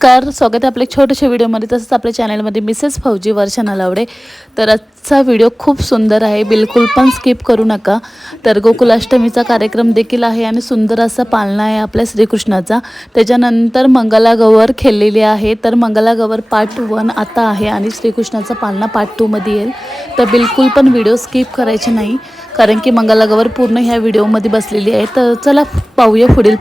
नमस्कार. स्वागत आहे आपल्या छोट्याशा व्हिडिओमध्ये. तसंच आपल्या चॅनलमध्ये मिसेस फौजी वर्षा लावडे. तर आजचा व्हिडिओ खूप सुंदर आहे. बिलकुल पण स्किप करू नका. तर गोकुलाष्टमीचा कार्यक्रम देखील आहे आणि सुंदर असा पालना आहे आपल्या श्रीकृष्णाचा. त्याच्यानंतर मंगलागौर खेळलेली आहे. तर मंगलागौर पार्ट वन आता आहे आणि श्रीकृष्णाचा पालना पार्ट टूमध्ये येईल. तर बिलकुल पण व्हिडिओ स्किप करायचे नाही. कारण की मंगलागौर पूर्ण ह्या व्हिडिओमध्ये बसलेली आहे. तर चला पाहूया पुढील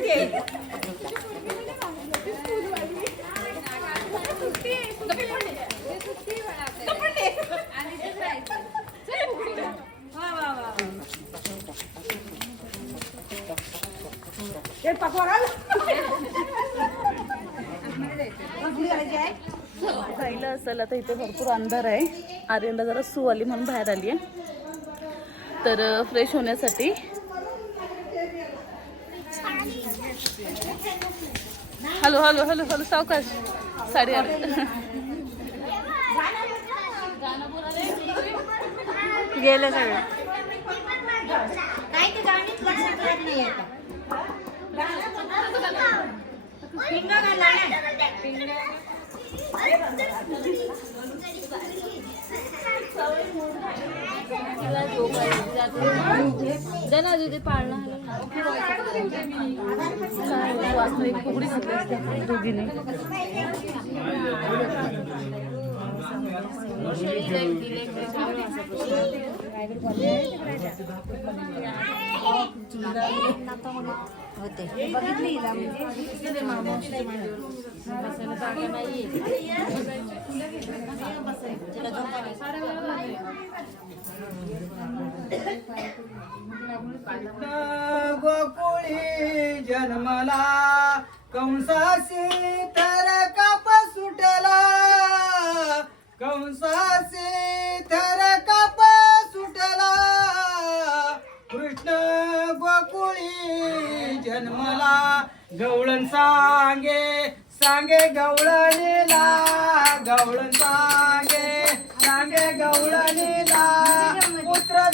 प्रमाणे राहिलं असेल आता इथे भरपूर अंधार आहे. आर्यनला जरा सू आली म्हणून बाहेर आली आहे तर फ्रेश होण्यासाठी हॅलो हॅलो हॅलो हॅलो सावकाश. साडी आली गेलं सगळं. ते लक्षात राहत नाही पिंग. घाला ना. पाळणार एक फुगडी घातली असते आपण दोघीने होते बघितली हिला गोकुळी जन्मला कंसासी तर कप सुटला. कंसासी जन्मला गवळण सांगे सांगे गवळणीला गवळण सांगे सांगे गवळणीला पुत्र